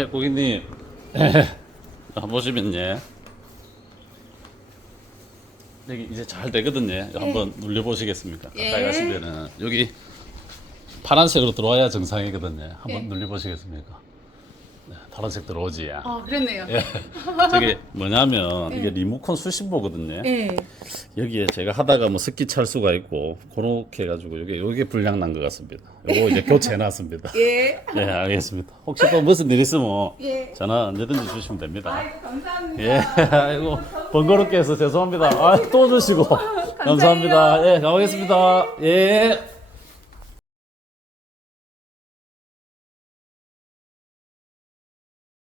네, 고객님. 보시면 예. 여기 이제 잘 되거든요. 한번 눌려보시겠습니까? 가까이 가시면은 여기 파란색으로 들어와야 정상이거든요. 한번 눌려보시겠습니까? 네, 파란색 들어오지. 아, 그랬네요. 예. 저게 뭐냐면 이게 리모컨 수신부거든요. 네. 여기에 제가 하다가 뭐 습기 찰 수가 있고 그렇게 해가지고 요게 불량 난 것 같습니다. 요거 이제 교체해놨습니다. 예. 네, 알겠습니다. 혹시 또 무슨 일 있으면 예. 전화 언제든지 주시면 됩니다. 아이고, 감사합니다. 예, 아이고 번거롭게 해서 죄송합니다. 아, 또 주시고 감사합니다. 예, 가보겠습니다. 예.